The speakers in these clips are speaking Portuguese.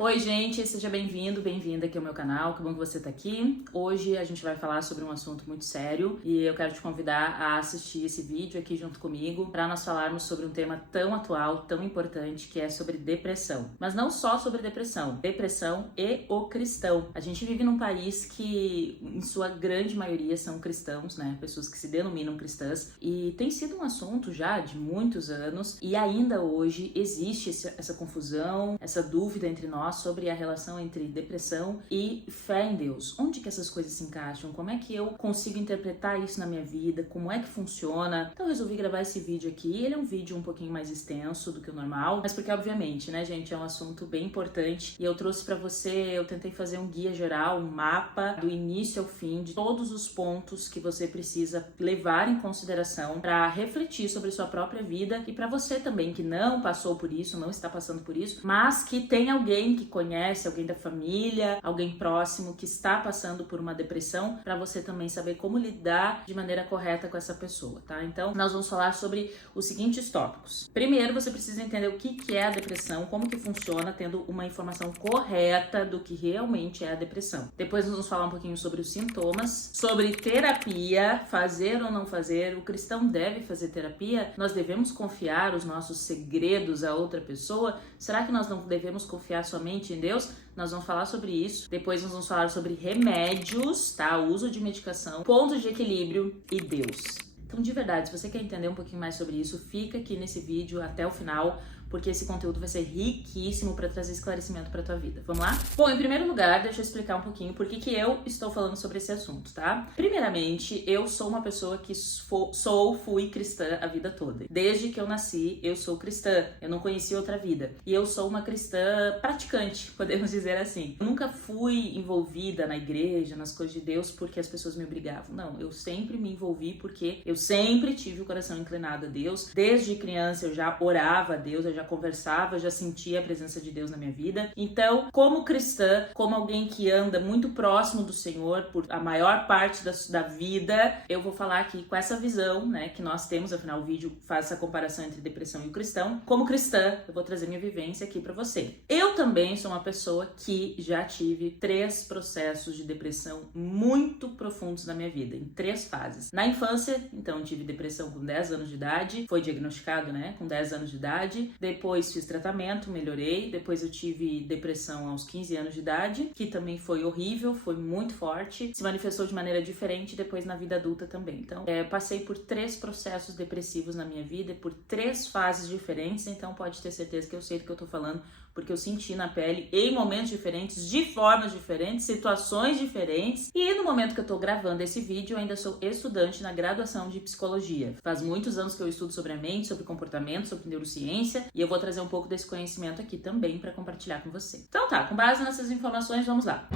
Oi gente, seja bem-vindo, bem-vinda aqui ao meu canal, que bom que você tá aqui. Hoje a gente vai falar sobre um assunto muito sério e eu quero te convidar a assistir esse vídeo aqui junto comigo para nós falarmos sobre um tema tão atual, tão importante, que é sobre depressão. Mas não só sobre depressão e o cristão. A gente vive num país que, em sua grande maioria, são cristãos, né? Pessoas que se denominam cristãs, e tem sido um assunto já de muitos anos e ainda hoje existe essa confusão, essa dúvida entre nós sobre a relação entre depressão e fé em Deus. Onde que essas coisas se encaixam? Como é que eu consigo interpretar isso na minha vida? Como é que funciona? Então eu resolvi gravar esse vídeo aqui. Ele é um vídeo um pouquinho mais extenso do que o normal, mas porque obviamente, né, gente, é um assunto bem importante e eu trouxe pra você, eu tentei fazer um guia geral, um mapa do início ao fim de todos os pontos que você precisa levar em consideração para refletir sobre sua própria vida e para você também que não passou por isso, não está passando por isso, mas que tem alguém que conhece, alguém da família, alguém próximo que está passando por uma depressão, para você também saber como lidar de maneira correta com essa pessoa, tá? Então, nós vamos falar sobre os seguintes tópicos. Primeiro, você precisa entender o que é a depressão, como que funciona, tendo uma informação correta do que realmente é a depressão. Depois, nós vamos falar um pouquinho sobre os sintomas, sobre terapia, fazer ou não fazer. O cristão deve fazer terapia? Nós devemos confiar os nossos segredos a outra pessoa? Será que nós não devemos confiar somente em Deus? Nós vamos falar sobre isso. Depois nós vamos falar sobre remédios, tá? O uso de medicação, pontos de equilíbrio e Deus. Então, de verdade, se você quer entender um pouquinho mais sobre isso, fica aqui nesse vídeo até o final, porque esse conteúdo vai ser riquíssimo para trazer esclarecimento para tua vida. Vamos lá? Bom, em primeiro lugar, deixa eu explicar um pouquinho por que eu estou falando sobre esse assunto, tá? Primeiramente, eu sou uma pessoa que fui cristã a vida toda. Desde que eu nasci, eu sou cristã. Eu não conheci outra vida. E eu sou uma cristã praticante, podemos dizer assim. Eu nunca fui envolvida na igreja, nas coisas de Deus, porque as pessoas me obrigavam. Não, eu sempre me envolvi porque eu sempre tive o coração inclinado a Deus. Desde criança eu já orava a Deus, eu já conversava, eu já sentia a presença de Deus na minha vida. Então, como cristã, como alguém que anda muito próximo do Senhor por a maior parte da vida, eu vou falar aqui com essa visão, né, que nós temos, afinal o vídeo faz essa comparação entre depressão e o cristão. Como cristã, eu vou trazer minha vivência aqui pra você. Eu também sou uma pessoa que já tive 3 processos de depressão muito profundos na minha vida, em 3 fases. Na infância, então, tive depressão com 10 anos de idade, foi diagnosticado, né, com 10 anos de idade. Depois fiz tratamento, melhorei. Depois eu tive depressão aos 15 anos de idade, que também foi horrível, foi muito forte. Se manifestou de maneira diferente depois na vida adulta também. Então, passei por 3 processos depressivos na minha vida, por 3 fases diferentes. Então, pode ter certeza que eu sei do que eu tô falando, porque eu senti na pele em momentos diferentes, de formas diferentes, situações diferentes. E no momento que eu tô gravando esse vídeo, eu ainda sou estudante na graduação de psicologia. Faz muitos anos que eu estudo sobre a mente, sobre comportamento, sobre neurociência, e eu vou trazer um pouco desse conhecimento aqui também para compartilhar com você. Então tá, com base nessas informações, vamos lá.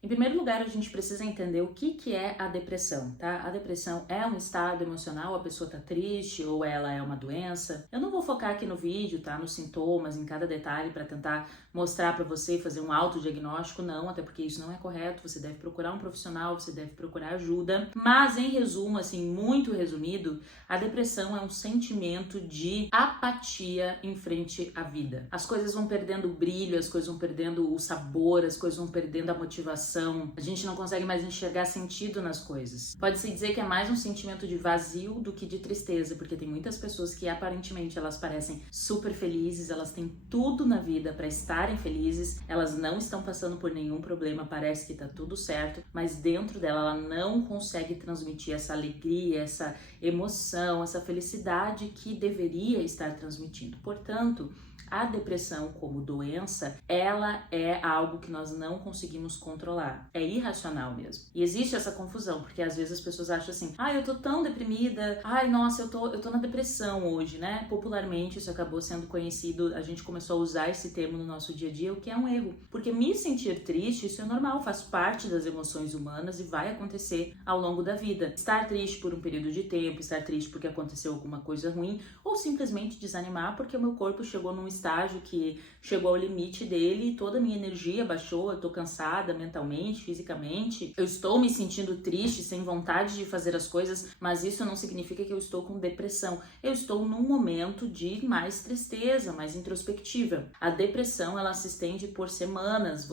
Em primeiro lugar, a gente precisa entender o que é a depressão, tá? A depressão é um estado emocional, a pessoa tá triste ou ela é uma doença. Eu não vou focar aqui no vídeo, tá? Nos sintomas, em cada detalhe para tentar mostrar para você e fazer um autodiagnóstico, não, até porque isso não é correto. Você deve procurar um profissional, você deve procurar ajuda. Mas em resumo, assim, muito resumido, a depressão é um sentimento de apatia em frente à vida. As coisas vão perdendo o brilho, as coisas vão perdendo o sabor, as coisas vão perdendo a motivação. A gente não consegue mais enxergar sentido nas coisas. Pode-se dizer que é mais um sentimento de vazio do que de tristeza, porque tem muitas pessoas que aparentemente elas parecem super felizes, elas têm tudo na vida para estarem felizes, elas não estão passando por nenhum problema, parece que tá tudo certo, mas dentro dela ela não consegue transmitir essa alegria, essa emoção, essa felicidade que deveria estar transmitindo. Portanto, a depressão como doença, ela é algo que nós não conseguimos controlar. É irracional mesmo. E existe essa confusão, porque às vezes as pessoas acham assim, eu tô tão deprimida, nossa, eu tô na depressão hoje, né? Popularmente isso acabou sendo conhecido, a gente começou a usar esse termo no nosso dia a dia, o que é um erro. Porque me sentir triste, isso é normal, faz parte das emoções humanas e vai acontecer ao longo da vida. Estar triste por um período de tempo, estar triste porque aconteceu alguma coisa ruim, ou simplesmente desanimar porque o meu corpo chegou num estágio que chegou ao limite dele e toda a minha energia baixou, eu tô cansada mentalmente, mentalmente, fisicamente, eu estou me sentindo triste, sem vontade de fazer as coisas, mas isso não significa que eu estou com depressão. Eu estou num momento de mais tristeza, mais introspectiva. A depressão, ela se estende por semanas,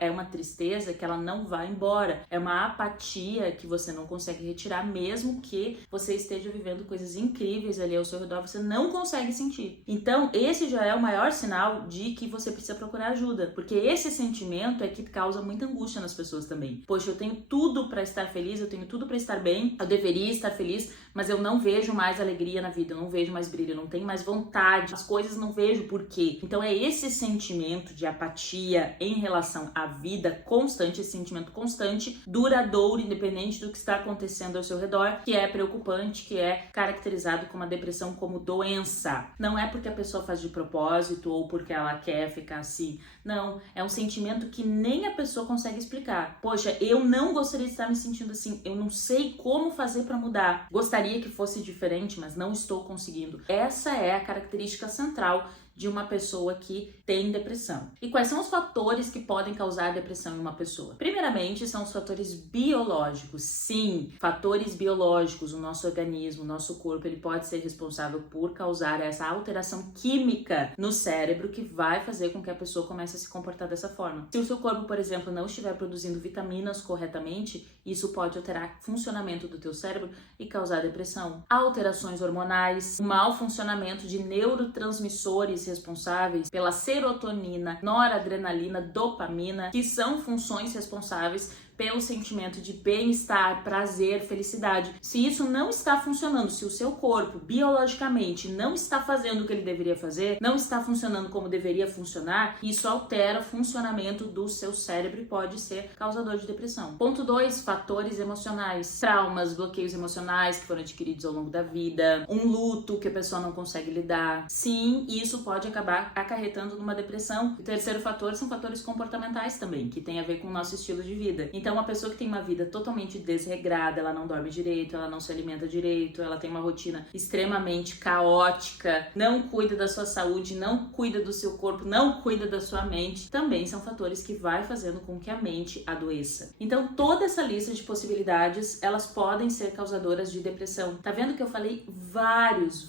é uma tristeza que ela não vai embora, é uma apatia que você não consegue retirar, mesmo que você esteja vivendo coisas incríveis ali ao seu redor, você não consegue sentir. Então, esse já é o maior sinal de que você precisa procurar ajuda, porque esse sentimento é que causa muita angústia nas pessoas também. Poxa, eu tenho tudo para estar feliz, eu tenho tudo para estar bem, eu deveria estar feliz, mas eu não vejo mais alegria na vida, eu não vejo mais brilho, eu não tenho mais vontade, as coisas não vejo por quê. Então é esse sentimento de apatia em relação à vida constante, esse sentimento constante, duradouro, independente do que está acontecendo ao seu redor, que é preocupante, que é caracterizado como a depressão como doença. Não é porque a pessoa faz de propósito ou porque ela quer ficar assim. Não, é um sentimento que nem a pessoa consegue explicar. Poxa, eu não gostaria de estar me sentindo assim, eu não sei como fazer para mudar. Gostaria que fosse diferente, mas não estou conseguindo. Essa é a característica central de uma pessoa que tem depressão. E quais são os fatores que podem causar depressão em uma pessoa? Primeiramente, são os fatores biológicos. Sim, fatores biológicos, o nosso organismo, o nosso corpo, ele pode ser responsável por causar essa alteração química no cérebro que vai fazer com que a pessoa comece a se comportar dessa forma. Se o seu corpo, por exemplo, não estiver produzindo vitaminas corretamente, isso pode alterar o funcionamento do teu cérebro e causar depressão. Alterações hormonais, o mau funcionamento de neurotransmissores responsáveis pela serotonina, noradrenalina, dopamina, que são funções responsáveis pelo sentimento de bem-estar, prazer, felicidade. Se isso não está funcionando, se o seu corpo biologicamente não está fazendo o que ele deveria fazer, não está funcionando como deveria funcionar, isso altera o funcionamento do seu cérebro e pode ser causador de depressão. Ponto 2, fatores emocionais, traumas, bloqueios emocionais que foram adquiridos ao longo da vida, um luto que a pessoa não consegue lidar. Sim, isso pode acabar acarretando numa depressão. O terceiro fator são fatores comportamentais também, que tem a ver com o nosso estilo de vida. Então, uma pessoa que tem uma vida totalmente desregrada, ela não dorme direito, ela não se alimenta direito, ela tem uma rotina extremamente caótica, não cuida da sua saúde, não cuida do seu corpo, não cuida da sua mente, também são fatores que vai fazendo com que a mente adoeça. Então, toda essa lista de possibilidades, elas podem ser causadoras de depressão. Tá vendo que eu falei vários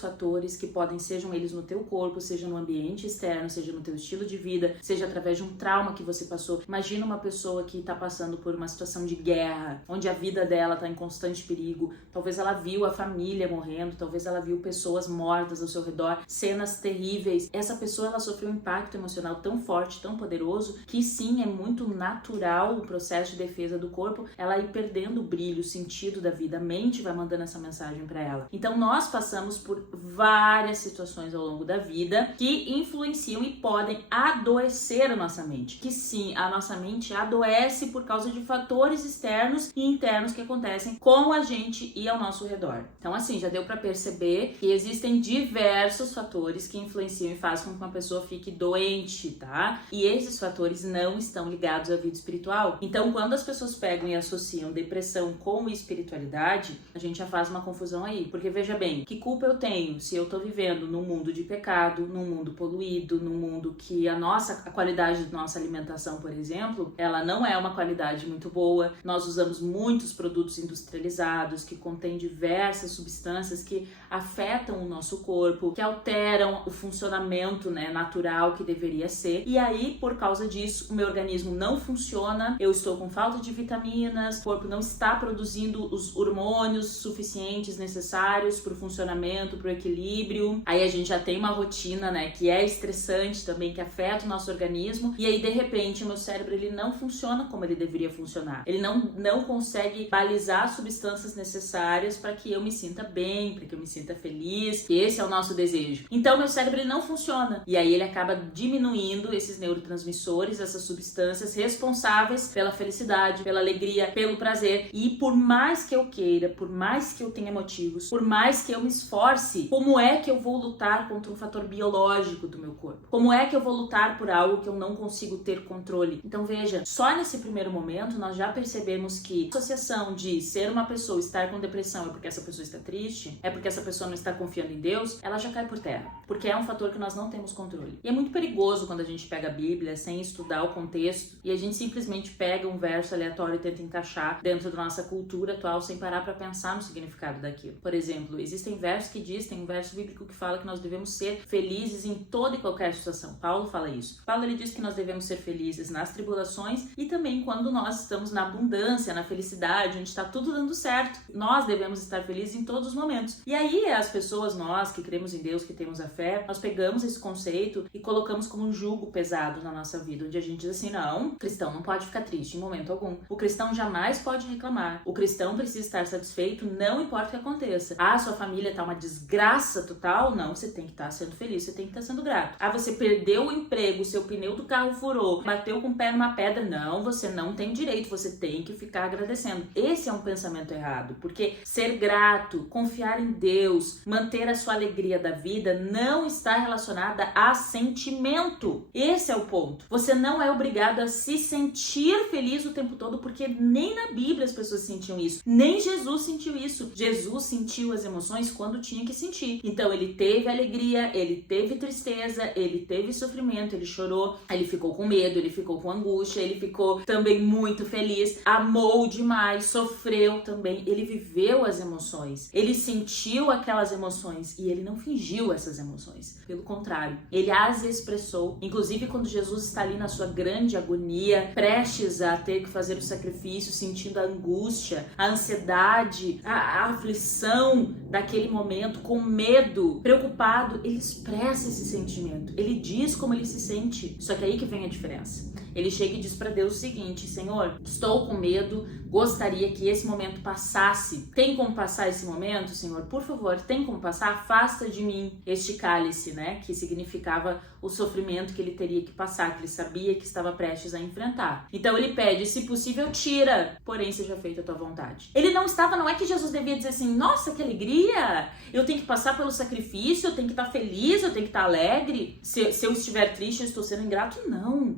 fatores que podem, sejam eles no teu corpo, seja no ambiente externo, seja no teu estilo de vida, seja através de um trauma que você passou. Imagina uma pessoa que tá passando por uma situação de guerra, onde a vida dela está em constante perigo. Talvez ela viu a família morrendo, talvez ela viu pessoas mortas ao seu redor, cenas terríveis. Essa pessoa, ela sofreu um impacto emocional tão forte, tão poderoso, que sim, é muito natural o processo de defesa do corpo, ela ir perdendo o brilho, o sentido da vida. A mente vai mandando essa mensagem para ela. Então, nós passamos por várias situações ao longo da vida que influenciam e podem adoecer a nossa mente. Que sim, a nossa mente adoece por causa de fatores externos e internos que acontecem com a gente e ao nosso redor. Então, assim, já deu para perceber que existem diversos fatores que influenciam e fazem com que uma pessoa fique doente, tá? E esses fatores não estão ligados à vida espiritual. Então, quando as pessoas pegam e associam depressão com espiritualidade, a gente já faz uma confusão aí. Porque, veja bem, que culpa eu tenho se eu tô vivendo num mundo de pecado, num mundo poluído, num mundo que a qualidade da nossa alimentação, por exemplo, ela não é uma qualidade muito boa. Nós usamos muitos produtos industrializados que contêm diversas substâncias que afetam o nosso corpo, que alteram o funcionamento, natural que deveria ser. E aí, por causa disso, o meu organismo não funciona, eu estou com falta de vitaminas, o corpo não está produzindo os hormônios suficientes necessários para o funcionamento, para o equilíbrio. Aí a gente já tem uma rotina, que é estressante também, que afeta o nosso organismo. E aí, de repente, o meu cérebro ele não funciona como ele deveria funcionar. Ele não consegue balizar substâncias necessárias para que eu me sinta bem, para que eu me sinta feliz, que esse é o nosso desejo. Então, meu cérebro ele não funciona. E aí ele acaba diminuindo esses neurotransmissores, essas substâncias responsáveis pela felicidade, pela alegria, pelo prazer. E por mais que eu queira, por mais que eu tenha motivos, por mais que eu me esforce, como é que eu vou lutar contra um fator biológico do meu corpo? Como é que eu vou lutar por algo que eu não consigo ter controle? Então, veja, só nesse primeiro primeiro momento, nós já percebemos que a associação de ser uma pessoa, estar com depressão é porque essa pessoa está triste, é porque essa pessoa não está confiando em Deus, ela já cai por terra, porque é um fator que nós não temos controle. E é muito perigoso quando a gente pega a Bíblia sem estudar o contexto e a gente simplesmente pega um verso aleatório e tenta encaixar dentro da nossa cultura atual sem parar para pensar no significado daquilo. Por exemplo, existem versos que dizem, tem um verso bíblico que fala que nós devemos ser felizes em toda e qualquer situação. Paulo fala isso. Paulo, ele diz que nós devemos ser felizes nas tribulações e também quando nós estamos na abundância, na felicidade, onde está tudo dando certo. Nós devemos estar felizes em todos os momentos. E aí as pessoas, nós que cremos em Deus, que temos a fé, nós pegamos esse conceito e colocamos como um jugo pesado na nossa vida, onde a gente diz assim, não, o cristão não pode ficar triste em momento algum. O cristão jamais pode reclamar. O cristão precisa estar satisfeito, não importa o que aconteça. Ah, sua família tá uma desgraça total? Não, você tem que estar sendo feliz, você tem que estar sendo grato. Ah, você perdeu o emprego, seu pneu do carro furou, bateu com o pé numa pedra? Não, você não tem direito, você tem que ficar agradecendo. Esse é um pensamento errado, porque ser grato, confiar em Deus, manter a sua alegria da vida não está relacionada a sentimento. Esse é o ponto. Você não é obrigado a se sentir feliz o tempo todo, porque nem na Bíblia as pessoas sentiam isso. Nem Jesus sentiu isso. Jesus sentiu as emoções quando tinha que sentir. Então ele teve alegria, ele teve tristeza, ele teve sofrimento, ele chorou, ele ficou com medo, ele ficou com angústia, ele ficou também muito feliz, amou demais, sofreu também. Ele viveu as emoções. Ele sentiu aquelas emoções e ele não fingiu essas emoções. Pelo contrário, ele as expressou. Inclusive quando Jesus está ali na sua grande agonia, prestes a ter que fazer o sacrifício, sentindo a angústia, a ansiedade, a aflição daquele momento, com medo, preocupado, ele expressa esse sentimento. Ele diz como ele se sente. Só que aí que vem a diferença. Ele chega e diz para Deus o seguinte: Senhor, estou com medo, gostaria que esse momento passasse. Tem como passar esse momento, Senhor? Por favor, tem como passar? Afasta de mim este cálice, né? Que significava o sofrimento que ele teria que passar, que ele sabia que estava prestes a enfrentar. Então ele pede, se possível, tira, porém seja feita a tua vontade. Ele não é que Jesus devia dizer assim, nossa, que alegria, eu tenho que passar pelo sacrifício, eu tenho que estar feliz, eu tenho que estar alegre, se eu estiver triste, eu estou sendo ingrato. Não.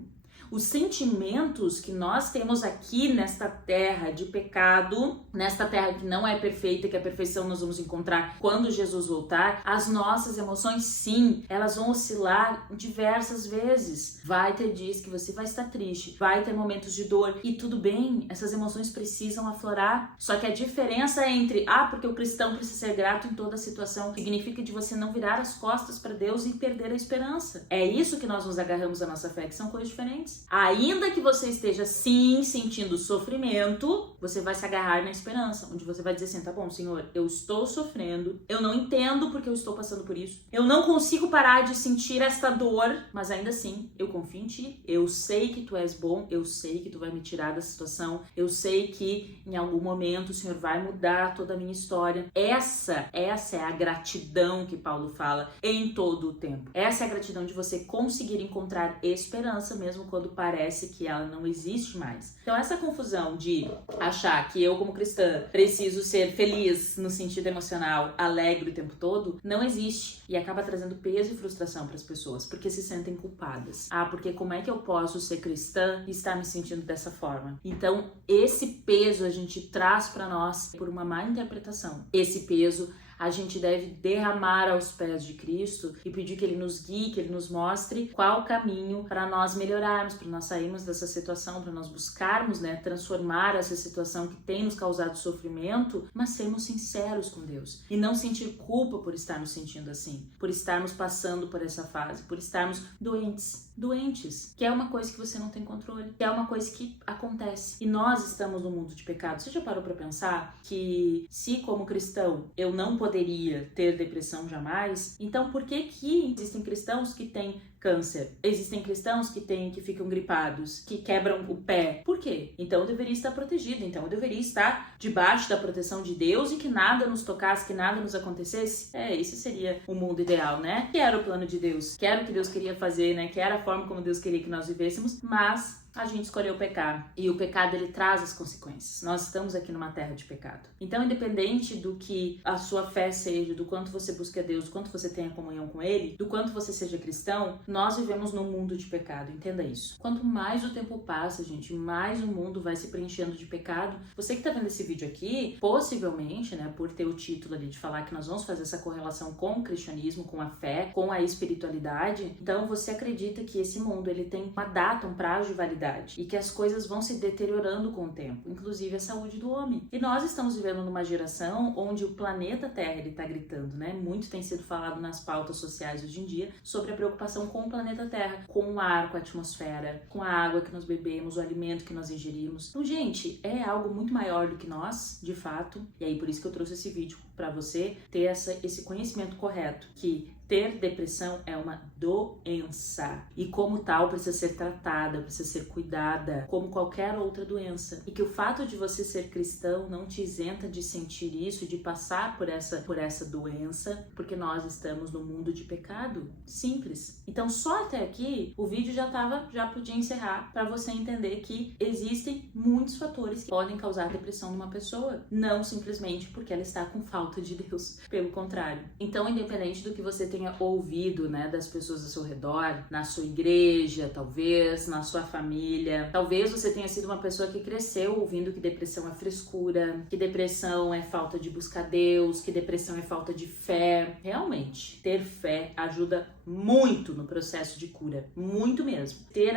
Os sentimentos que nós temos aqui nesta terra de pecado, nesta terra que não é perfeita, que a perfeição nós vamos encontrar quando Jesus voltar, as nossas emoções, sim, elas vão oscilar diversas vezes. Vai ter dias que você vai estar triste, vai ter momentos de dor e tudo bem, essas emoções precisam aflorar. Só que a diferença entre, porque o cristão precisa ser grato em toda situação, significa de você não virar as costas para Deus e perder a esperança. É isso que nós nos agarramos à nossa fé, que são coisas diferentes. Ainda que você esteja sim sentindo sofrimento, você vai se agarrar na esperança, onde você vai dizer assim, tá bom, Senhor, eu estou sofrendo, eu não entendo porque eu estou passando por isso, eu não consigo parar de sentir esta dor, mas ainda assim, eu confio em Ti, eu sei que Tu és bom, eu sei que Tu vai me tirar da situação, eu sei que em algum momento o Senhor vai mudar toda a minha história. Essa é a gratidão que Paulo fala em todo o tempo. Essa é a gratidão de você conseguir encontrar esperança mesmo quando parece que ela não existe mais. Então essa confusão de achar que eu como cristã preciso ser feliz no sentido emocional, alegre o tempo todo, não existe e acaba trazendo peso e frustração para as pessoas, porque se sentem culpadas. Porque como é que eu posso ser cristã e estar me sentindo dessa forma? Então esse peso a gente traz para nós por uma má interpretação. Esse peso a gente deve derramar aos pés de Cristo e pedir que Ele nos guie, que Ele nos mostre qual o caminho para nós melhorarmos, para nós sairmos dessa situação, para nós buscarmos, transformar essa situação que tem nos causado sofrimento, mas sermos sinceros com Deus e não sentir culpa por estarmos sentindo assim, por estarmos passando por essa fase, por estarmos doentes, que é uma coisa que você não tem controle, que é uma coisa que acontece. E nós estamos no mundo de pecado. Você já parou para pensar que se como cristão eu não poderia ter depressão jamais, então por que existem cristãos que têm câncer? Existem cristãos que ficam gripados, que quebram o pé. Por quê? Então eu deveria estar protegido, então eu deveria estar debaixo da proteção de Deus e que nada nos tocasse, que nada nos acontecesse. Esse seria o mundo ideal, né? Que era o plano de Deus, que era o que Deus queria fazer, né? Que era a forma como Deus queria que nós vivêssemos, mas a gente escolheu pecar. E o pecado, ele traz as consequências. Nós estamos aqui numa terra de pecado. Então, independente do que a sua fé seja, do quanto você busca Deus, do quanto você tenha comunhão com Ele, do quanto você seja cristão, Nós vivemos num mundo de pecado, entenda isso. Quanto mais o tempo passa, gente, mais o mundo vai se preenchendo de pecado. Você que tá vendo esse vídeo aqui, possivelmente, né, por ter o título ali de falar que nós vamos fazer essa correlação com o cristianismo, com a fé, com a espiritualidade, então você acredita que esse mundo, ele tem uma data, um prazo de validade, e que as coisas vão se deteriorando com o tempo, inclusive a saúde do homem. E nós estamos vivendo numa geração onde o planeta Terra, ele tá gritando, né? Muito tem sido falado nas pautas sociais hoje em dia sobre a preocupação com o planeta Terra, com o ar, com a atmosfera, com a água que nós bebemos, o alimento que nós ingerimos. Então, gente, é algo muito maior do que nós, de fato, e aí por isso que eu trouxe esse vídeo para você ter esse conhecimento correto, que ter depressão é uma doença e como tal precisa ser tratada, precisa ser cuidada como qualquer outra doença, e que o fato de você ser cristão não te isenta de sentir isso, de passar por essa doença, porque nós estamos no mundo de pecado. Simples. Então só até aqui o vídeo já podia encerrar para você entender que existem muitos fatores que podem causar depressão numa pessoa, não simplesmente porque ela está com falta de Deus, pelo contrário. Então, independente do que você tenha ouvido, né, das pessoas ao seu redor, na sua igreja, talvez, na sua família. Talvez você tenha sido uma pessoa que cresceu ouvindo que depressão é frescura, que depressão é falta de buscar Deus, que depressão é falta de fé. Realmente, ter fé ajuda muito no processo de cura, muito mesmo. Ter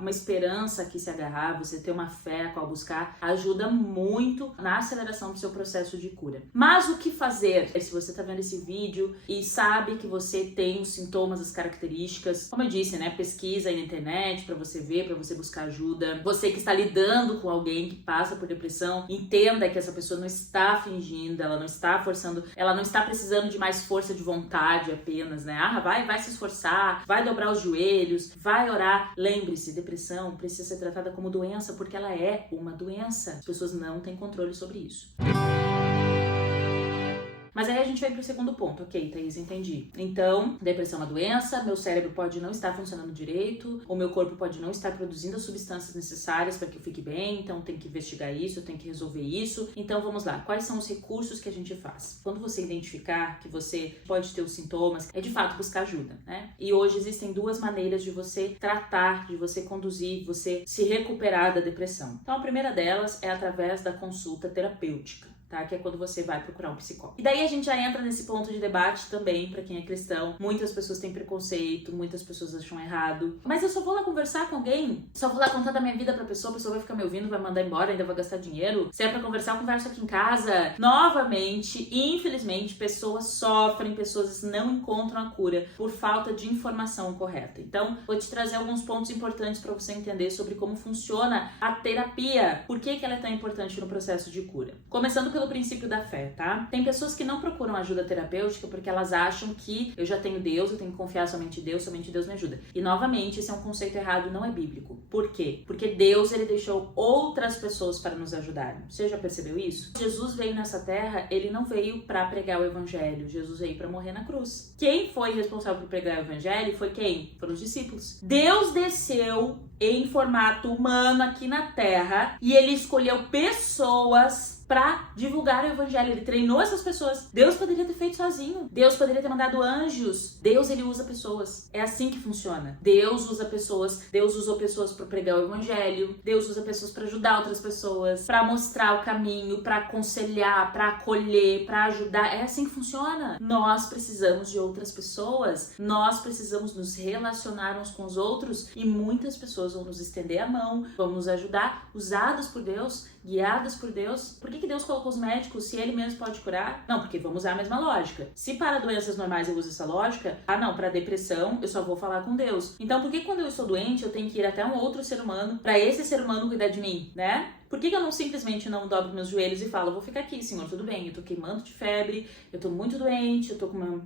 uma esperança a que se agarrar, você ter uma fé a qual buscar, ajuda muito na aceleração do seu processo de cura. Mas o que fazer? Se você tá vendo esse vídeo e sabe que você tem os sintomas, as características, como eu disse, né, pesquisa aí na internet para você ver, para você buscar ajuda. Você que está lidando com alguém que passa por depressão, entenda que essa pessoa não está fingindo, ela não está forçando, ela não está precisando de mais força de vontade apenas, né? Vai se esforçar, vai dobrar os joelhos, vai orar. Lembre-se, depressão precisa ser tratada como doença porque ela é uma doença. As pessoas não têm controle sobre isso. Mas aí a gente vai pro segundo ponto. Ok, Thaís, entendi. Então, depressão é uma doença, meu cérebro pode não estar funcionando direito, o meu corpo pode não estar produzindo as substâncias necessárias para que eu fique bem, então tem que investigar isso, tem que resolver isso. Então vamos lá, quais são os recursos que a gente faz? Quando você identificar que você pode ter os sintomas, é de fato buscar ajuda, né? E hoje existem duas maneiras de você tratar, de você conduzir, você se recuperar da depressão. Então a primeira delas é através da consulta terapêutica. Tá? Que é quando você vai procurar um psicólogo. E daí a gente já entra nesse ponto de debate também, pra quem é cristão. Muitas pessoas têm preconceito, muitas pessoas acham errado. Mas eu só vou lá conversar com alguém, só vou lá contar da minha vida pra pessoa, a pessoa vai ficar me ouvindo, vai mandar embora, ainda vai gastar dinheiro. Se é pra conversar, eu converso aqui em casa. Novamente, infelizmente, pessoas sofrem, pessoas não encontram a cura por falta de informação correta. Então, vou te trazer alguns pontos importantes pra você entender sobre como funciona a terapia. Por que ela é tão importante no processo de cura? Começando pelo princípio da fé, tá? Tem pessoas que não procuram ajuda terapêutica porque elas acham que eu já tenho Deus, eu tenho que confiar somente em Deus me ajuda. E novamente, esse é um conceito errado, não é bíblico. Por quê? Porque Deus, ele deixou outras pessoas para nos ajudarem. Você já percebeu isso? Jesus veio nessa terra, ele não veio para pregar o evangelho, Jesus veio para morrer na cruz. Quem foi responsável por pregar o evangelho foi quem? Foram os discípulos. Deus desceu em formato humano aqui na terra e ele escolheu pessoas para divulgar o evangelho. Ele treinou essas pessoas. Deus poderia ter feito sozinho. Deus poderia ter mandado anjos. Deus, ele usa pessoas. É assim que funciona. Deus usa pessoas. Deus usou pessoas para pregar o evangelho. Deus usa pessoas para ajudar outras pessoas, para mostrar o caminho, para aconselhar, para acolher, para ajudar. É assim que funciona. Nós precisamos de outras pessoas. Nós precisamos nos relacionar uns com os outros e muitas pessoas vão nos estender a mão, vão nos ajudar, usados por Deus, guiadas por Deus. Por que Deus colocou os médicos se ele mesmo pode curar? Não, porque vamos usar a mesma lógica. Se para doenças normais eu uso essa lógica, para depressão eu só vou falar com Deus. Então por que quando eu estou doente eu tenho que ir até um outro ser humano para esse ser humano cuidar de mim, né? Por que eu não simplesmente não dobro meus joelhos e falo, vou ficar aqui, Senhor, tudo bem, eu tô queimando de febre, eu tô muito doente,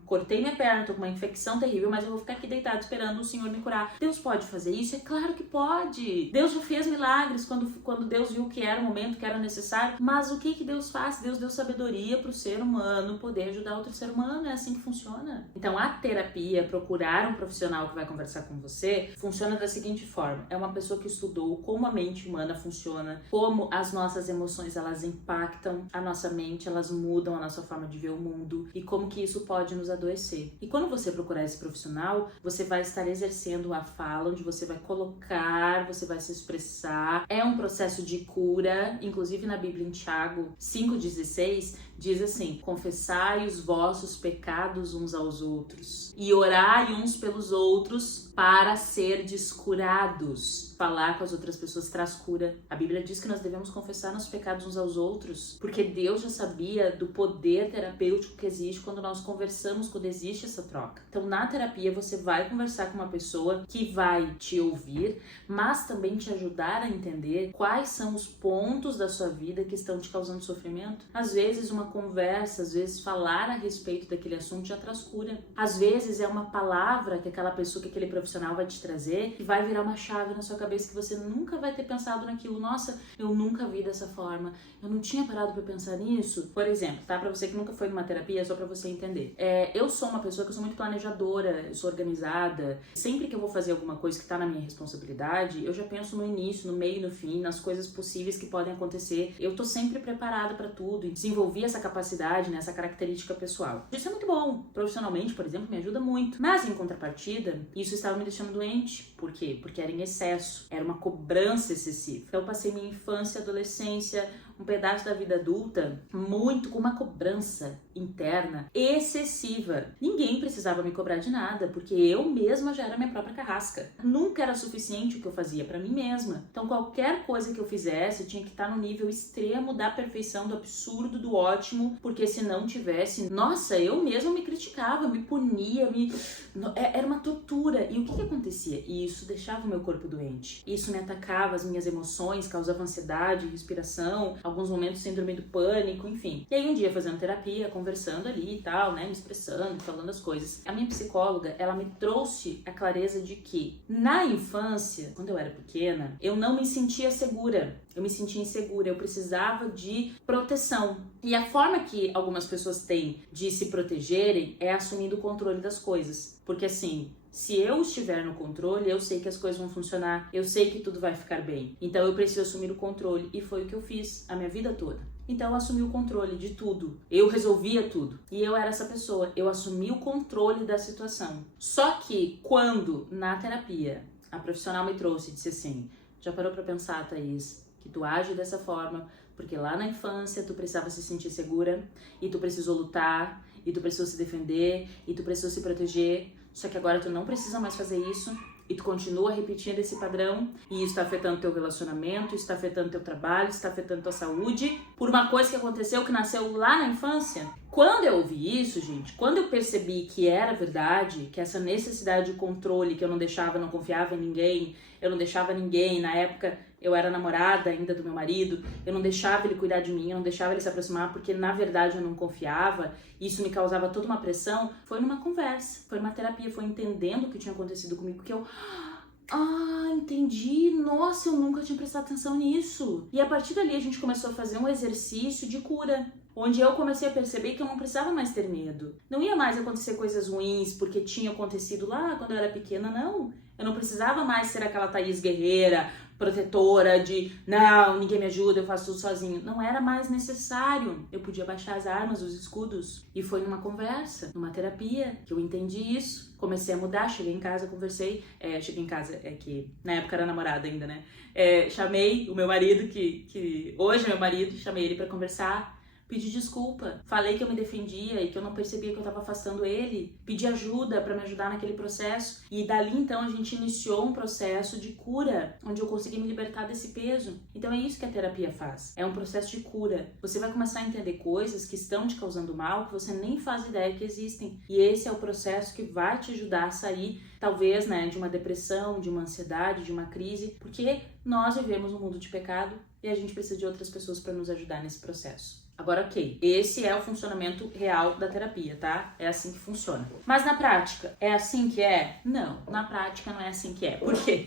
cortei minha perna, tô com uma infecção terrível, mas eu vou ficar aqui deitado esperando o Senhor me curar. Deus pode fazer isso? É claro que pode. Deus já fez milagres quando Deus viu que era o momento, que era necessário, mas o que Deus faz? Deus deu sabedoria pro ser humano poder ajudar outro ser humano, é assim que funciona. Então a terapia, procurar um profissional que vai conversar com você, funciona da seguinte forma, é uma pessoa que estudou como a mente humana funciona, como como as nossas emoções elas impactam a nossa mente, elas mudam a nossa forma de ver o mundo e como que isso pode nos adoecer. E quando você procurar esse profissional, você vai estar exercendo a fala, onde você vai colocar, você vai se expressar. É um processo de cura, inclusive na Bíblia em Tiago 5,16 diz assim: confessai os vossos pecados uns aos outros e orai uns pelos outros para serdes curados. Falar com as outras pessoas traz cura. A Bíblia diz que nós devemos confessar nossos pecados uns aos outros, porque Deus já sabia do poder terapêutico que existe quando nós conversamos, quando existe essa troca. Então, na terapia, você vai conversar com uma pessoa que vai te ouvir, mas também te ajudar a entender quais são os pontos da sua vida que estão te causando sofrimento. Às vezes, uma conversa, às vezes, falar a respeito daquele assunto já traz cura. Às vezes, é uma palavra que aquela pessoa, que aquele profissional vai te trazer e vai virar uma chave na sua cabeça que você nunca vai ter pensado naquilo. Nossa, eu nunca vi dessa forma. Eu não tinha parado pra pensar nisso. Por exemplo, tá? Pra você que nunca foi numa terapia, só pra você entender. Eu sou uma pessoa que eu sou muito planejadora, eu sou organizada. Sempre que eu vou fazer alguma coisa que tá na minha responsabilidade, eu já penso no início, no meio e no fim, nas coisas possíveis que podem acontecer. Eu tô sempre preparada pra tudo e desenvolvi essa capacidade, né, essa característica pessoal. Isso é muito bom. Profissionalmente, por exemplo, me ajuda muito. Mas, em contrapartida, isso estava me deixando doente. Por quê? Porque era em excesso. Era uma cobrança excessiva. Então eu passei minha infância, adolescência, um pedaço da vida adulta muito com uma cobrança interna excessiva. Ninguém precisava me cobrar de nada, porque eu mesma já era minha própria carrasca. Nunca era suficiente o que eu fazia pra mim mesma. Então qualquer coisa que eu fizesse tinha que estar no nível extremo da perfeição, do absurdo, do ótimo, porque se não tivesse, nossa, eu mesma me criticava, me punia, era uma tortura. E o que acontecia? Isso deixava o meu corpo doente. Isso me atacava as minhas emoções, causava ansiedade, respiração, alguns momentos síndrome do pânico, enfim. E aí um dia fazendo terapia, conversando ali e tal, né, me expressando, falando as coisas. A minha psicóloga, ela me trouxe a clareza de que na infância, quando eu era pequena, eu não me sentia segura. Eu me sentia insegura, eu precisava de proteção. E a forma que algumas pessoas têm de se protegerem é assumindo o controle das coisas. Porque assim, se eu estiver no controle, eu sei que as coisas vão funcionar, eu sei que tudo vai ficar bem. Então eu preciso assumir o controle. E foi o que eu fiz a minha vida toda. Então eu assumi o controle de tudo. Eu resolvia tudo. E eu era essa pessoa. Eu assumi o controle da situação. Só que quando, na terapia, a profissional me trouxe e disse assim: já parou pra pensar, Thaís, que tu age dessa forma porque lá na infância tu precisava se sentir segura e tu precisou lutar e tu precisou se defender e tu precisou se proteger, só que agora tu não precisa mais fazer isso e tu continua repetindo esse padrão e isso está afetando teu relacionamento, isso está afetando teu trabalho, isso está afetando tua saúde por uma coisa que aconteceu, que nasceu lá na infância. Quando eu ouvi isso, gente, quando eu percebi que era verdade, que essa necessidade de controle, que eu não deixava, não confiava em ninguém, eu não deixava ninguém, na época eu era namorada ainda do meu marido, eu não deixava ele cuidar de mim, eu não deixava ele se aproximar porque na verdade eu não confiava, isso me causava toda uma pressão, foi numa conversa, foi numa terapia, foi entendendo o que tinha acontecido comigo, que eu... entendi. Nossa, eu nunca tinha prestado atenção nisso. E a partir dali a gente começou a fazer um exercício de cura, onde eu comecei a perceber que eu não precisava mais ter medo. Não ia mais acontecer coisas ruins porque tinha acontecido lá quando eu era pequena, não. Eu não precisava mais ser aquela Thaís guerreira, protetora de não, ninguém me ajuda, eu faço tudo sozinho. Não era mais necessário. Eu podia baixar as armas, os escudos. E foi numa conversa, numa terapia, que eu entendi isso. Comecei a mudar, cheguei em casa, conversei. Cheguei em casa, que na época era namorada ainda, né? Chamei o meu marido, que hoje é meu marido, chamei ele pra conversar. Pedi desculpa, falei que eu me defendia e que eu não percebia que eu estava afastando ele, pedi ajuda para me ajudar naquele processo e dali então a gente iniciou um processo de cura, onde eu consegui me libertar desse peso. Então é isso que a terapia faz, é um processo de cura. Você vai começar a entender coisas que estão te causando mal, que você nem faz ideia que existem, e esse é o processo que vai te ajudar a sair, talvez, né, de uma depressão, de uma ansiedade, de uma crise, porque nós vivemos um mundo de pecado e a gente precisa de outras pessoas para nos ajudar nesse processo. Agora, ok, esse é o funcionamento real da terapia, tá? É assim que funciona. Mas na prática, é assim que é? Não, na prática não é assim que é. Por quê?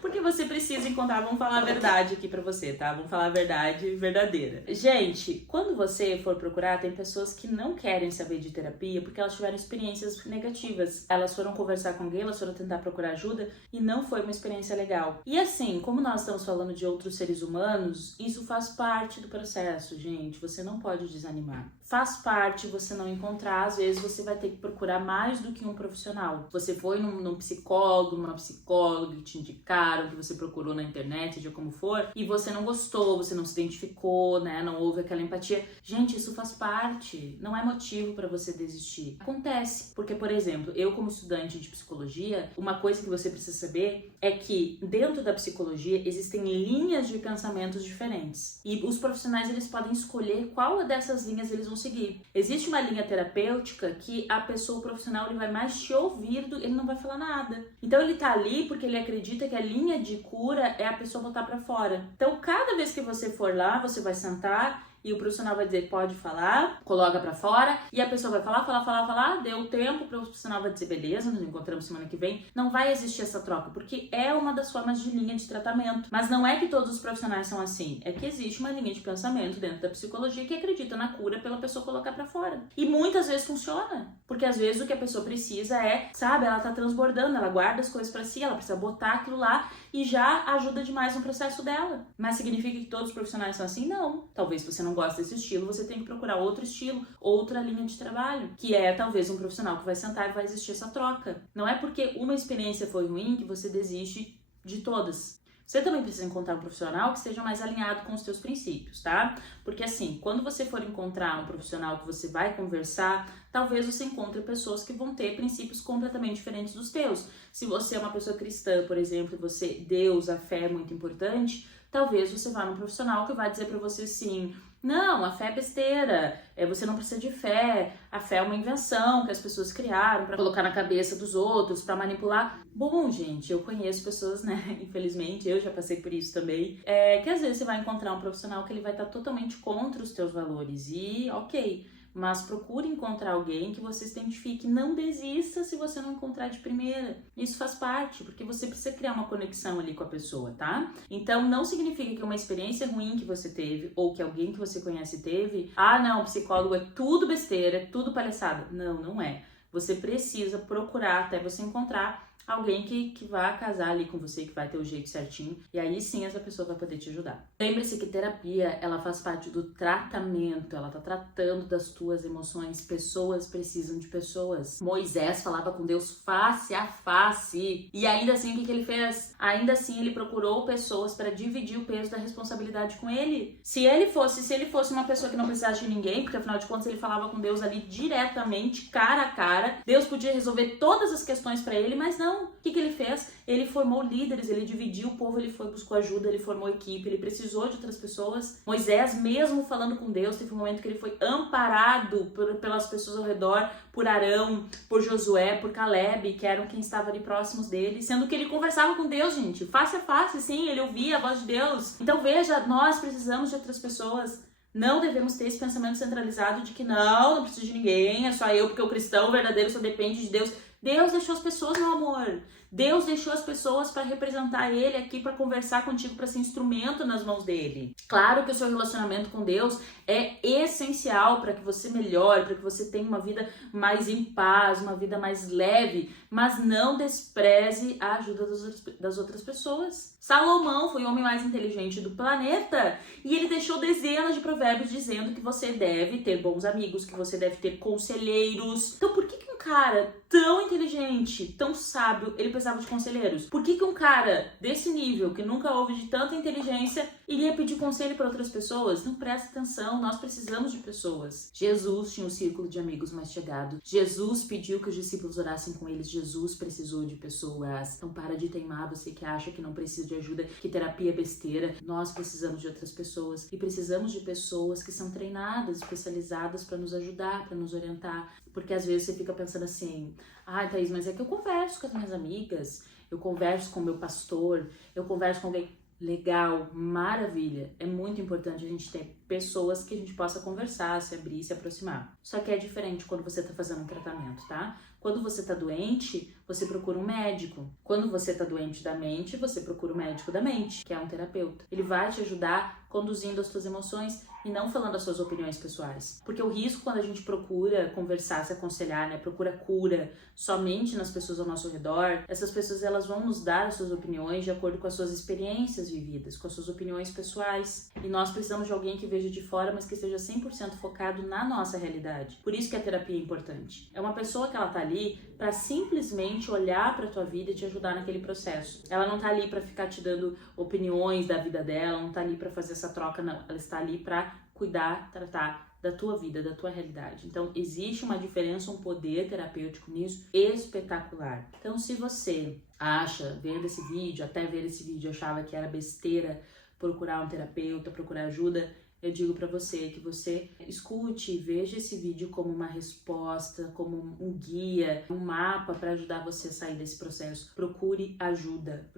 Porque você precisa encontrar, vamos falar a verdade aqui pra você, tá? Vamos falar a verdade verdadeira. Gente, quando você for procurar, tem pessoas que não querem saber de terapia porque elas tiveram experiências negativas. Elas foram conversar com alguém, elas foram tentar procurar ajuda e não foi uma experiência legal. E assim, como nós estamos falando de outros seres humanos, isso faz parte do processo, gente. Você não pode desanimar. Faz parte você não encontrar, às vezes você vai ter que procurar mais do que um profissional. Você foi num psicólogo, numa psicóloga que te indicaram, que você procurou na internet, seja como for, e você não gostou, você não se identificou, né? Não houve aquela empatia. Gente, isso faz parte, não é motivo para você desistir. Acontece, porque, por exemplo, eu como estudante de psicologia, uma coisa que você precisa saber é que dentro da psicologia existem linhas de pensamentos diferentes. E os profissionais, eles podem escolher qual dessas linhas eles vão seguir. Existe uma linha terapêutica que a pessoa, o profissional, ele vai mais te ouvir, ele não vai falar nada. Então ele tá ali porque ele acredita que a linha de cura é a pessoa botar pra fora. Então cada vez que você for lá, você vai sentar e o profissional vai dizer, pode falar, coloca pra fora, e a pessoa vai falar, deu tempo para o profissional vai dizer, beleza, nos encontramos semana que vem. Não vai existir essa troca, porque é uma das formas de linha de tratamento. Mas não é que todos os profissionais são assim, é que existe uma linha de pensamento dentro da psicologia que acredita na cura pela pessoa colocar pra fora. E muitas vezes funciona, porque às vezes o que a pessoa precisa é, sabe, ela tá transbordando, ela guarda as coisas pra si, ela precisa botar aquilo lá e já ajuda demais no processo dela. Mas significa que todos os profissionais são assim? Não. Talvez você não gosta desse estilo, você tem que procurar outro estilo, outra linha de trabalho, que é talvez um profissional que vai sentar e vai existir essa troca. Não é porque uma experiência foi ruim que você desiste de todas. Você também precisa encontrar um profissional que seja mais alinhado com os seus princípios, tá? Porque assim, quando você for encontrar um profissional que você vai conversar, talvez você encontre pessoas que vão ter princípios completamente diferentes dos teus. Se você é uma pessoa cristã, por exemplo, Deus, a fé é muito importante, talvez você vá num profissional que vai dizer pra você assim, não, a fé é besteira, você não precisa de fé, a fé é uma invenção que as pessoas criaram pra colocar na cabeça dos outros, pra manipular. Bom, gente, eu conheço pessoas, né, infelizmente, eu já passei por isso também, que às vezes você vai encontrar um profissional que ele vai estar totalmente contra os teus valores e ok, mas procure encontrar alguém que você se identifique. Não desista se você não encontrar de primeira. Isso faz parte, porque você precisa criar uma conexão ali com a pessoa, tá? Então, não significa que uma experiência ruim que você teve, ou que alguém que você conhece teve, não, psicólogo é tudo besteira, é tudo palhaçada. Não, não é. Você precisa procurar até você encontrar alguém que vai casar ali com você, que vai ter o jeito certinho, e aí sim essa pessoa vai poder te ajudar. Lembre-se que terapia, ela faz parte do tratamento, ela tá tratando das tuas emoções, pessoas precisam de pessoas. Moisés falava com Deus face a face, e ainda assim o que ele fez? Ainda assim ele procurou pessoas para dividir o peso da responsabilidade com ele. Se ele fosse uma pessoa que não precisasse de ninguém, porque afinal de contas ele falava com Deus ali diretamente, cara a cara, Deus podia resolver todas as questões para ele, mas não. O que ele fez? Ele formou líderes, ele dividiu o povo, ele buscou ajuda, ele formou equipe, ele precisou de outras pessoas. Moisés, mesmo falando com Deus, teve um momento que ele foi amparado pelas pessoas ao redor, por Arão, por Josué, por Caleb, que eram quem estavam ali próximos dele, sendo que ele conversava com Deus, gente, face a face, sim, ele ouvia a voz de Deus. Então veja, nós precisamos de outras pessoas. Não devemos ter esse pensamento centralizado de que não preciso de ninguém, é só eu, porque o cristão verdadeiro só depende de Deus. Deus deixou as pessoas, meu amor. Deus deixou as pessoas para representar Ele aqui, para conversar contigo, para ser instrumento nas mãos dele. Claro que o seu relacionamento com Deus é essencial para que você melhore, para que você tenha uma vida mais em paz, uma vida mais leve, mas não despreze a ajuda das outras pessoas. Salomão foi o homem mais inteligente do planeta e ele deixou dezenas de provérbios dizendo que você deve ter bons amigos, que você deve ter conselheiros. Então por que um cara tão inteligente, tão sábio, ele precisava de conselheiros? Por que um cara desse nível, que nunca houve de tanta inteligência, iria pedir conselho para outras pessoas? Não presta atenção, nós precisamos de pessoas. Jesus tinha um círculo de amigos mais chegado. Jesus pediu que os discípulos orassem com eles. Jesus precisou de pessoas. Então para de teimar, você que acha que não precisa de ajuda, que terapia é besteira. Nós precisamos de outras pessoas e precisamos de pessoas que são treinadas, especializadas para nos ajudar, para nos orientar. Porque às vezes você fica pensando assim, Thaís, mas é que eu converso com as minhas amigas, eu converso com o meu pastor, eu converso com alguém. Legal, maravilha. É muito importante a gente ter pessoas que a gente possa conversar, se abrir, se aproximar. Só que é diferente quando você tá fazendo um tratamento, tá? Quando você tá doente, você procura um médico. Quando você tá doente da mente, você procura o médico da mente, que é um terapeuta. Ele vai te ajudar conduzindo as suas emoções e não falando as suas opiniões pessoais. Porque o risco quando a gente procura conversar, se aconselhar, né, procura cura somente nas pessoas ao nosso redor, essas pessoas elas vão nos dar as suas opiniões de acordo com as suas experiências vividas, com as suas opiniões pessoais. E nós precisamos de alguém que veja de fora, mas que esteja 100% focado na nossa realidade. Por isso que a terapia é importante. É uma pessoa que ela tá ali para simplesmente olhar para tua vida e te ajudar naquele processo. Ela não tá ali para ficar te dando opiniões da vida dela, não tá ali para fazer essa troca, não. Ela está ali para cuidar, tratar da tua vida, da tua realidade. Então, existe uma diferença, um poder terapêutico nisso espetacular. Então, se você acha, vendo esse vídeo, até ver esse vídeo, achava que era besteira procurar um terapeuta, procurar ajuda, eu digo pra você que você escute e veja esse vídeo como uma resposta, como um guia, um mapa para ajudar você a sair desse processo. Procure ajuda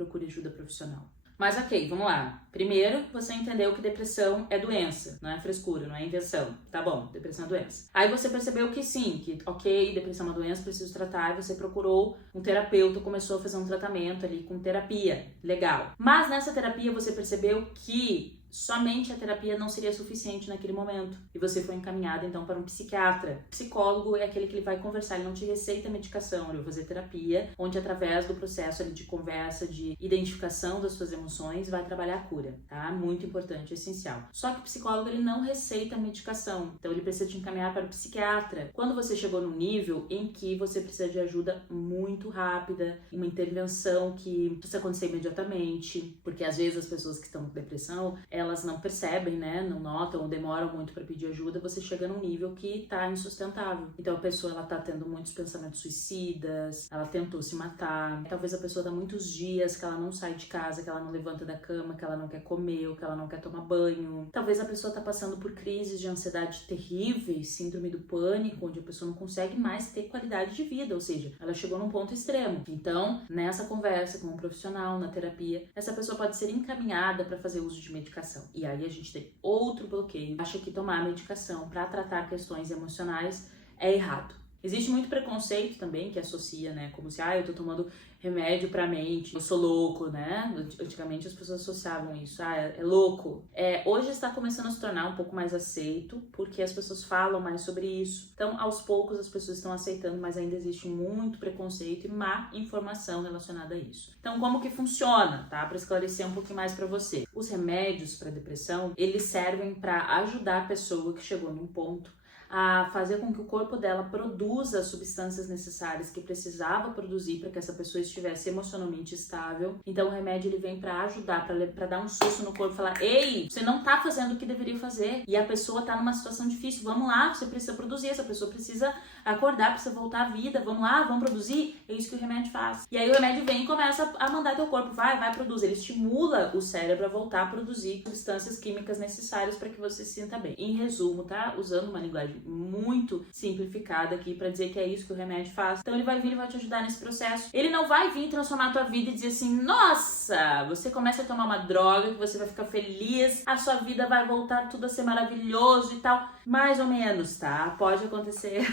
profissional. Mas ok, vamos lá. Primeiro, você entendeu que depressão é doença, não é frescura, não é invenção. Tá bom, depressão é doença. Aí você percebeu que sim, que ok, depressão é uma doença, preciso tratar, e você procurou um terapeuta, começou a fazer um tratamento ali com terapia. Legal. Mas nessa terapia você percebeu que somente a terapia não seria suficiente naquele momento. E você foi encaminhada então para um psiquiatra. O psicólogo é aquele que ele vai conversar, ele não te receita medicação, ele vai fazer terapia, onde através do processo ali de conversa, de identificação das suas emoções, vai trabalhar a cura, tá? Muito importante, essencial. Só que o psicólogo ele não receita medicação, então ele precisa te encaminhar para o psiquiatra. Quando você chegou num nível em que você precisa de ajuda muito rápida, uma intervenção que precisa acontecer imediatamente, porque às vezes as pessoas que estão com depressão, elas não percebem, né, não notam ou demoram muito para pedir ajuda, você chega num nível que tá insustentável. Então a pessoa ela tá tendo muitos pensamentos suicidas, ela tentou se matar, talvez a pessoa dá muitos dias que ela não sai de casa, que ela não levanta da cama, que ela não quer comer, ou que ela não quer tomar banho. Talvez a pessoa tá passando por crises de ansiedade terríveis, síndrome do pânico, onde a pessoa não consegue mais ter qualidade de vida, ou seja, ela chegou num ponto extremo. Então, nessa conversa com um profissional, na terapia, essa pessoa pode ser encaminhada para fazer uso de medicação. E aí a gente tem outro bloqueio. Acha que tomar medicação para tratar questões emocionais é errado. Existe muito preconceito também que associa, né, como se, eu tô tomando remédio pra mente, eu sou louco, né? Antigamente as pessoas associavam isso, é louco. Hoje está começando a se tornar um pouco mais aceito, porque as pessoas falam mais sobre isso. Então, aos poucos as pessoas estão aceitando, mas ainda existe muito preconceito e má informação relacionada a isso. Então, como que funciona, tá? Para esclarecer um pouquinho mais pra você. Os remédios para depressão, eles servem para ajudar a pessoa que chegou num ponto a fazer com que o corpo dela produza as substâncias necessárias que precisava produzir para que essa pessoa estivesse emocionalmente estável. Então o remédio ele vem para ajudar, para dar um susto no corpo, falar: ei, você não tá fazendo o que deveria fazer e a pessoa tá numa situação difícil, vamos lá, você precisa produzir, essa pessoa precisa acordar, precisa voltar à vida, vamos lá, vamos produzir. É isso que o remédio faz. E aí o remédio vem e começa a mandar teu corpo, vai produzir, ele estimula o cérebro a voltar a produzir substâncias químicas necessárias para que você se sinta bem. Em resumo, tá? Usando uma linguagem muito simplificada aqui para dizer que é isso que o remédio faz. Então ele vai vir e vai te ajudar nesse processo. Ele não vai vir transformar a tua vida e dizer assim: nossa, você começa a tomar uma droga que você vai ficar feliz, a sua vida vai voltar tudo a ser maravilhoso e tal. Mais ou menos, tá? Pode acontecer.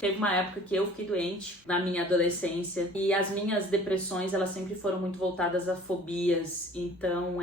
Teve uma época que eu fiquei doente na minha adolescência e as minhas depressões, elas sempre foram muito voltadas a fobias. Então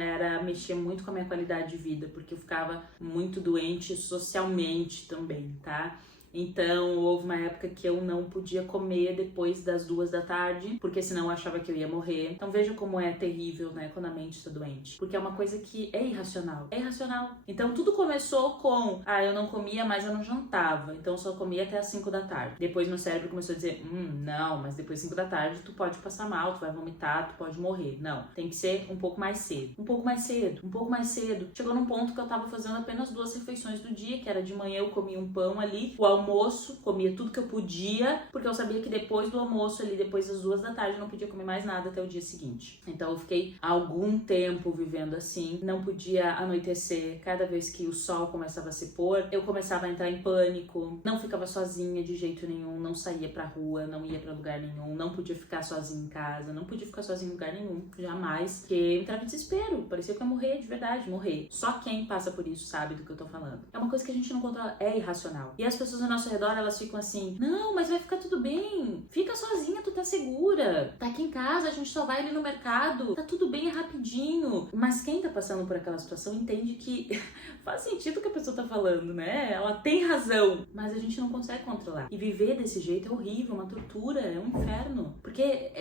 mexia muito com a minha qualidade de vida, porque eu ficava muito doente socialmente também, tá? Então, houve uma época que eu não podia comer depois das 2 da tarde, porque senão eu achava que eu ia morrer. Então, veja como é terrível, né, quando a mente está doente. Porque é uma coisa que é irracional. É irracional. Então, tudo começou com, eu não comia, mas eu não jantava. Então, eu só comia até as 5 da tarde. Depois, meu cérebro começou a dizer, não, mas depois das 5 da tarde, tu pode passar mal, tu vai vomitar, tu pode morrer. Não, tem que ser um pouco mais cedo. Um pouco mais cedo, um pouco mais cedo. Chegou num ponto que eu tava fazendo apenas 2 refeições do dia, que era de manhã eu comia um pão ali, o almoço almoço, comia tudo que eu podia, porque eu sabia que depois do almoço, ali depois das 2 da tarde, eu não podia comer mais nada até o dia seguinte. Então eu fiquei algum tempo vivendo assim, não podia anoitecer. Cada vez que o sol começava a se pôr, eu começava a entrar em pânico, não ficava sozinha de jeito nenhum, não saía pra rua, não ia pra lugar nenhum, não podia ficar sozinha em casa, não podia ficar sozinha em lugar nenhum, jamais, porque eu entrava em desespero, parecia que eu ia morrer de verdade, morrer. Só quem passa por isso sabe do que eu tô falando. É uma coisa que a gente não controla, é irracional. E as pessoas ao nosso redor, elas ficam assim, não, mas vai ficar tudo bem, fica sozinha, tu tá segura, tá aqui em casa, a gente só vai ali no mercado, tá tudo bem, é rapidinho. Mas quem tá passando por aquela situação entende que faz sentido o que a pessoa tá falando, né? Ela tem razão, mas a gente não consegue controlar. E viver desse jeito é horrível, uma tortura, é um inferno. Porque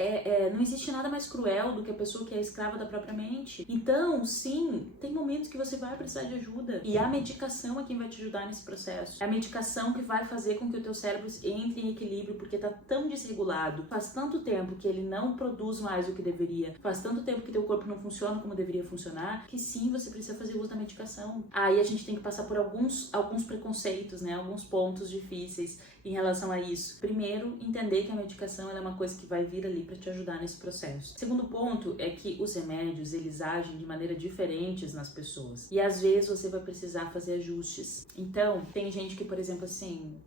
não existe nada mais cruel do que a pessoa que é escrava da própria mente. Então, sim, tem momentos que você vai precisar de ajuda. E a medicação é quem vai te ajudar nesse processo. É a medicação que vai fazer com que o teu cérebro entre em equilíbrio, porque tá tão desregulado. Faz tanto tempo que ele não produz mais o que deveria. Faz tanto tempo que teu corpo não funciona como deveria funcionar, que sim, você precisa fazer uso da medicação. Aí a gente tem que passar por alguns preconceitos, né? Alguns pontos difíceis em relação a isso. Primeiro, entender que a medicação ela é uma coisa que vai vir ali para te ajudar nesse processo. Segundo ponto é que os remédios, eles agem de maneira diferentes nas pessoas. E às vezes você vai precisar fazer ajustes. Então, tem gente que, por exemplo, assim,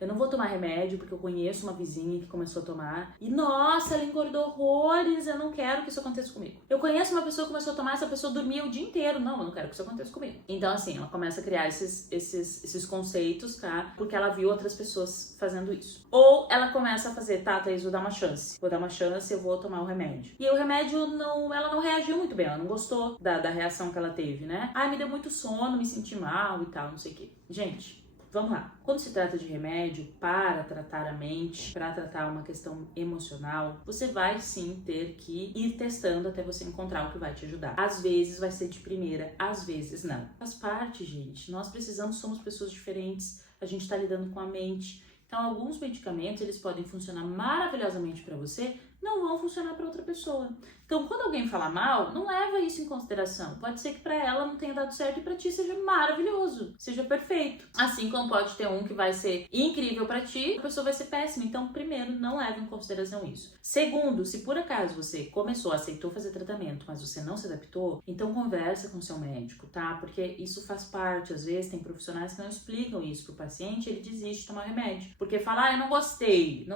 eu não vou tomar remédio porque eu conheço uma vizinha que começou a tomar e, nossa, ela engordou horrores, eu não quero que isso aconteça comigo. Eu conheço uma pessoa que começou a tomar, essa pessoa dormia o dia inteiro. Não, eu não quero que isso aconteça comigo. Então, assim, ela começa a criar esses conceitos, tá? Porque ela viu outras pessoas fazendo isso. Ou ela começa a fazer, tá, Thaís, vou dar uma chance. Vou dar uma chance, eu vou tomar o remédio. E o remédio, ela não reagiu muito bem, ela não gostou da reação que ela teve, né? Ai, me deu muito sono, me senti mal e tal, não sei o quê. Gente, vamos lá. Quando se trata de remédio para tratar a mente, para tratar uma questão emocional, você vai sim ter que ir testando até você encontrar o que vai te ajudar. Às vezes vai ser de primeira, às vezes não. Faz parte, gente. Nós somos pessoas diferentes. A gente está lidando com a mente. Então, alguns medicamentos, eles podem funcionar maravilhosamente para você, não vão funcionar para outra pessoa. Então, quando alguém fala mal, não leva isso em consideração. Pode ser que para ela não tenha dado certo e para ti seja maravilhoso, seja perfeito. Assim como pode ter um que vai ser incrível para ti, a pessoa vai ser péssima. Então, primeiro, não leve em consideração isso. Segundo, se por acaso você aceitou fazer tratamento, mas você não se adaptou, então conversa com seu médico, tá? Porque isso faz parte. Às vezes tem profissionais que não explicam isso pro paciente, ele desiste de tomar remédio. Porque fala, eu não gostei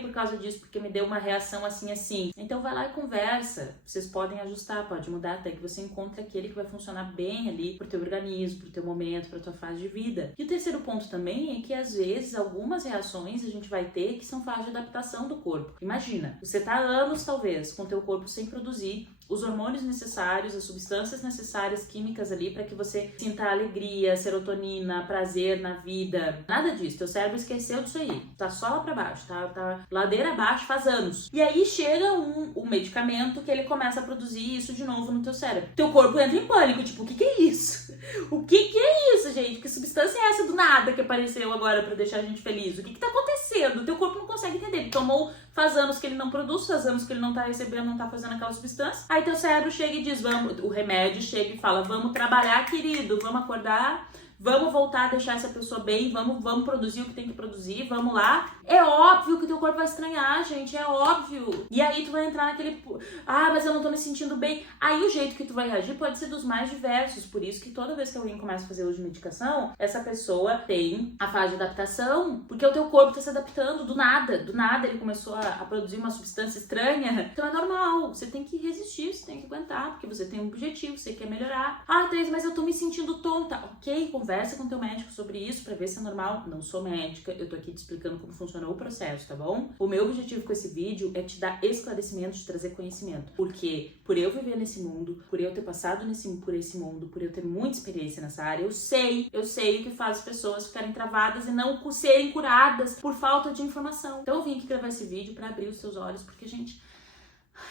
por causa disso, porque me deu uma reação assim. Então vai lá e conversa. Vocês podem ajustar, pode mudar até que você encontre aquele que vai funcionar bem ali pro teu organismo, pro teu momento, pra tua fase de vida. E o terceiro ponto também é que às vezes algumas reações a gente vai ter que são fase de adaptação do corpo. Imagina, você tá há anos talvez com o teu corpo sem produzir os hormônios necessários, as substâncias necessárias químicas ali para que você sinta alegria, serotonina, prazer na vida. Nada disso, teu cérebro esqueceu disso aí. Tá só lá pra baixo, tá ladeira abaixo faz anos. E aí chega um medicamento que ele começa a produzir isso de novo no teu cérebro. Teu corpo entra em pânico, tipo, o que é isso? O que é isso, gente? Que substância é essa do nada que apareceu agora pra deixar a gente feliz? O que tá acontecendo? O teu corpo não consegue entender. Ele tomou faz anos que ele não produz, faz anos que ele não tá recebendo, não tá fazendo aquela substância. Aí teu cérebro chega e diz, o remédio chega e fala, vamos trabalhar, querido, vamos acordar, vamos voltar a deixar essa pessoa bem, vamos produzir o que tem que produzir, vamos lá. É óbvio que o teu corpo vai estranhar, gente, é óbvio. E aí tu vai entrar naquele, mas eu não tô me sentindo bem. Aí o jeito que tu vai reagir pode ser dos mais diversos, por isso que toda vez que alguém começa a fazer uso de medicação, essa pessoa tem a fase de adaptação, porque o teu corpo tá se adaptando do nada ele começou a produzir uma substância estranha. Então é normal, você tem que resistir, você tem que aguentar, porque você tem um objetivo, você quer melhorar. Thaís, mas eu tô me sentindo tonta. Ok, conversa com teu médico sobre isso pra ver se é normal. Não sou médica, eu tô aqui te explicando como funciona o processo, tá bom? O meu objetivo com esse vídeo é te dar esclarecimento, te trazer conhecimento. Porque por eu viver nesse mundo, por eu ter passado por esse mundo, por eu ter muita experiência nessa área, eu sei o que faz as pessoas ficarem travadas e não serem curadas por falta de informação. Então eu vim aqui gravar esse vídeo pra abrir os teus olhos, porque, gente,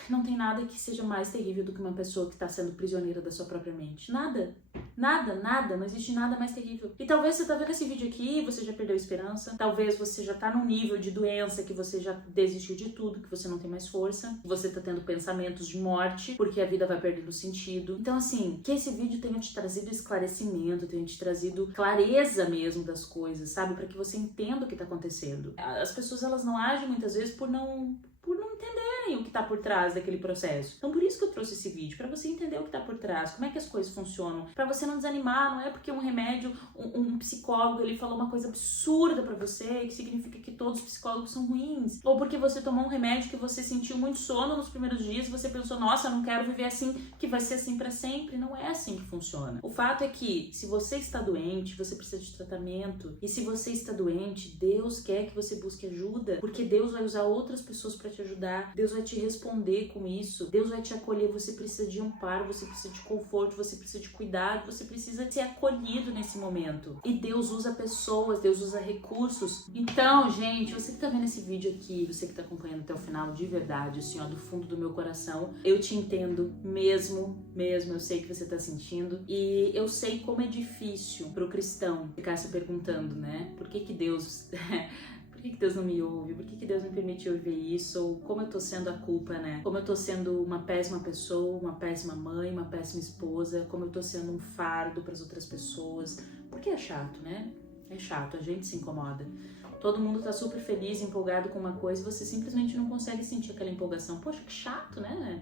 Não tem nada que seja mais terrível do que uma pessoa que está sendo prisioneira da sua própria mente. Nada. Nada, nada, não existe nada mais terrível. E talvez você tá vendo esse vídeo aqui e você já perdeu a esperança. Talvez você já tá num nível de doença que você já desistiu de tudo, que você não tem mais força. Que você tá tendo pensamentos de morte, porque a vida vai perdendo sentido. Então, assim, que esse vídeo tenha te trazido esclarecimento, tenha te trazido clareza mesmo das coisas, sabe? Para que você entenda o que tá acontecendo. As pessoas, elas não agem muitas vezes por não entenderem o que tá por trás daquele processo. Então por isso que eu trouxe esse vídeo, para você entender o que tá por trás, como é que as coisas funcionam, para você não desanimar. Não é porque um remédio, um psicólogo, ele falou uma coisa absurda para você, que significa que todos os psicólogos são ruins. Ou porque você tomou um remédio que você sentiu muito sono nos primeiros dias e você pensou, nossa, eu não quero viver assim, que vai ser assim para sempre. Não é assim que funciona. O fato é que se você está doente, você precisa de tratamento. E se você está doente, Deus quer que você busque ajuda, porque Deus vai usar outras pessoas para te ajudar. Deus vai te responder com isso. Deus vai te acolher. Você precisa de amparo, você precisa de conforto, você precisa de cuidado, você precisa ser acolhido nesse momento. E Deus usa pessoas, Deus usa recursos. Então, gente, você que tá vendo esse vídeo aqui, você que tá acompanhando até o final, de verdade, assim, ó, do fundo do meu coração, eu te entendo mesmo, eu sei que você tá sentindo. E eu sei como é difícil pro cristão ficar se perguntando, né? Por que Deus... Por que Deus não me ouve? Por que Deus me permitiu viver isso? Ou como eu tô sendo a culpa, né? Como eu tô sendo uma péssima pessoa, uma péssima mãe, uma péssima esposa, como eu tô sendo um fardo para as outras pessoas. Porque é chato, né? É chato, a gente se incomoda. Todo mundo tá super feliz, empolgado com uma coisa e você simplesmente não consegue sentir aquela empolgação. Poxa, que chato, né?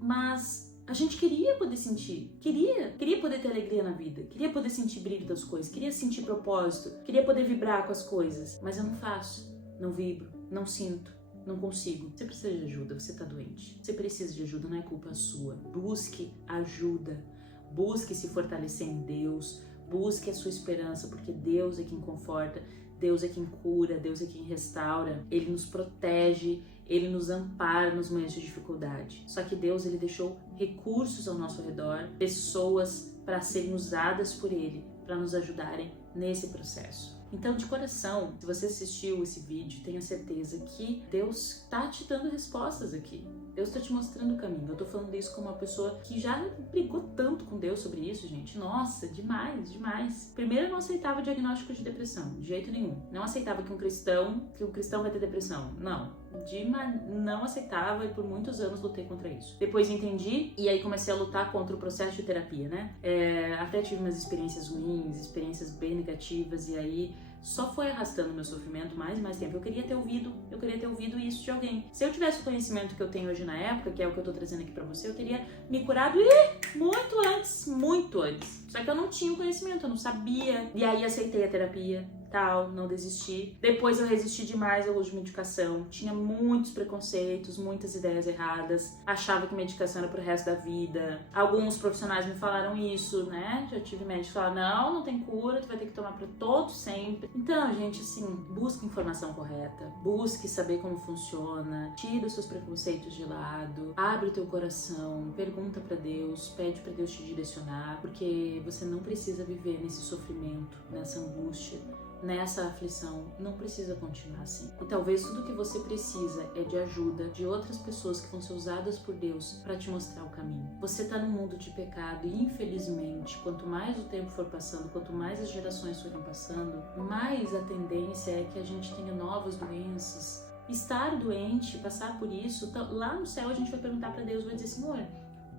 Mas a gente queria poder sentir, queria poder ter alegria na vida, queria poder sentir brilho das coisas, queria sentir propósito, queria poder vibrar com as coisas, mas eu não faço, não vibro, não sinto, não consigo. Você precisa de ajuda, você tá doente, você precisa de ajuda, não é culpa sua. Busque ajuda, busque se fortalecer em Deus, busque a sua esperança, porque Deus é quem conforta, Deus é quem cura, Deus é quem restaura, Ele nos protege, Ele nos ampara nos momentos de dificuldade. Só que Deus, Ele deixou recursos ao nosso redor, pessoas para serem usadas por Ele, para nos ajudarem nesse processo. Então, de coração, se você assistiu esse vídeo, tenha certeza que Deus está te dando respostas aqui. Deus está te mostrando o caminho. Eu tô falando isso como uma pessoa que já brigou tanto com Deus sobre isso, gente. Nossa, demais, demais. Primeiro, eu não aceitava o diagnóstico de depressão, de jeito nenhum. Não aceitava que um cristão vai ter depressão. Não aceitava e por muitos anos lutei contra isso. Depois entendi e aí comecei a lutar contra o processo de terapia, né? Até tive umas experiências ruins, experiências bem negativas e aí só foi arrastando meu sofrimento mais e mais tempo. Eu queria ter ouvido isso de alguém. Se eu tivesse o conhecimento que eu tenho hoje na época, que é o que eu tô trazendo aqui pra você, eu teria me curado muito antes. Só que eu não tinha o conhecimento, eu não sabia. E aí aceitei a terapia, não desisti. Depois eu resisti demais ao uso de medicação. Tinha muitos preconceitos, muitas ideias erradas. Achava que medicação era pro resto da vida. Alguns profissionais me falaram isso, né? Já tive médicos que falaram, não tem cura, tu vai ter que tomar pra todo sempre. Então, gente, assim, busque informação correta. Busque saber como funciona. Tira os seus preconceitos de lado. Abre o teu coração. Pergunta pra Deus. Pede pra Deus te direcionar. Porque você não precisa viver nesse sofrimento, nessa angústia, nessa aflição, não precisa continuar assim. E talvez tudo que você precisa é de ajuda de outras pessoas que vão ser usadas por Deus para te mostrar o caminho. Você tá num mundo de pecado e infelizmente, quanto mais o tempo for passando, quanto mais as gerações forem passando, mais a tendência é que a gente tenha novas doenças. Estar doente, passar por isso, lá no céu a gente vai perguntar para Deus, vai dizer, Senhor,